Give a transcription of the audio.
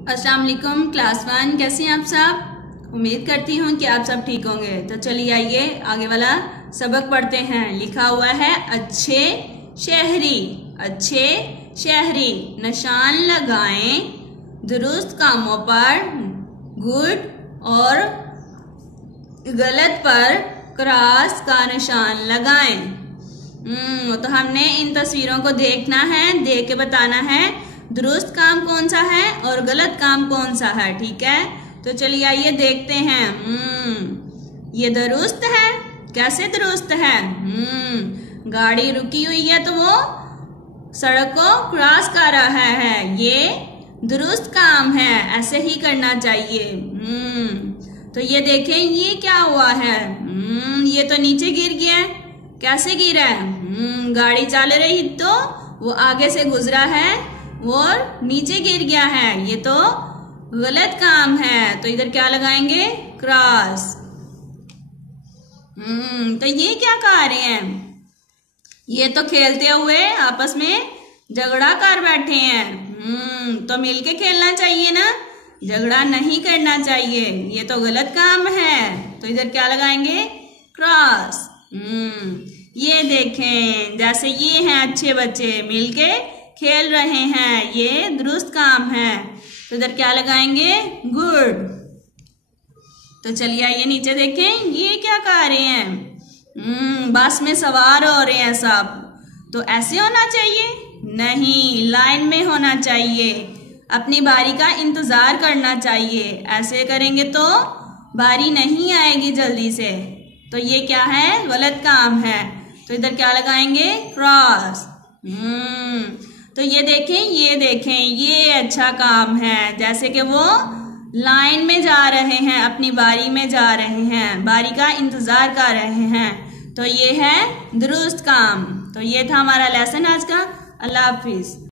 अस्सलाम वालेकुम क्लास 1। कैसे हैं आप सब? उम्मीद करती हूँ कि आप सब ठीक होंगे। तो चलिए आइए आगे वाला सबक पढ़ते हैं। लिखा हुआ है अच्छे शहरी। अच्छे शहरी निशान लगाएं दुरुस्त कामों पर गुड और गलत पर क्रॉस का निशान लगाएं। तो हमने इन तस्वीरों को देखना है, देख के बताना है दुरुस्त काम कौन सा है और गलत काम कौन सा है। ठीक है, तो चलिए आइए देखते हैं। ये दुरुस्त है। कैसे दुरुस्त है? गाड़ी रुकी हुई है तो वो सड़क को क्रॉस कर रहा है। ये दुरुस्त काम है, ऐसे ही करना चाहिए। तो ये देखें, ये क्या हुआ है? ये तो नीचे गिर गया है। कैसे गिरा है? गाड़ी चल रही तो वो आगे से गुजरा है और नीचे गिर गया है। ये तो गलत काम है। तो इधर क्या लगाएंगे? क्रॉस। तो ये क्या कह रहे हैं? ये तो खेलते हुए आपस में झगड़ा कर बैठे हैं। तो मिलके खेलना चाहिए ना, झगड़ा नहीं करना चाहिए। ये तो गलत काम है। तो इधर क्या लगाएंगे? क्रॉस। ये देखें, जैसे ये हैं अच्छे बच्चे मिलके खेल रहे हैं, ये दुरुस्त काम है। तो इधर क्या लगाएंगे? गुड। तो चलिए आइए नीचे देखें, ये क्या कर रहे हैं? बस में सवार हो रहे हैं सब। तो ऐसे होना चाहिए? नहीं, लाइन में होना चाहिए। अपनी बारी का इंतजार करना चाहिए। ऐसे करेंगे तो बारी नहीं आएगी जल्दी से। तो ये क्या है? गलत काम है। तो इधर क्या लगाएंगे? क्रॉस। तो ये देखें, ये अच्छा काम है। जैसे कि वो लाइन में जा रहे हैं, अपनी बारी में जा रहे हैं, बारी का इंतजार कर रहे हैं। तो ये है दुरुस्त काम। तो ये था हमारा लेसन आज का। अल्लाह हाफिज।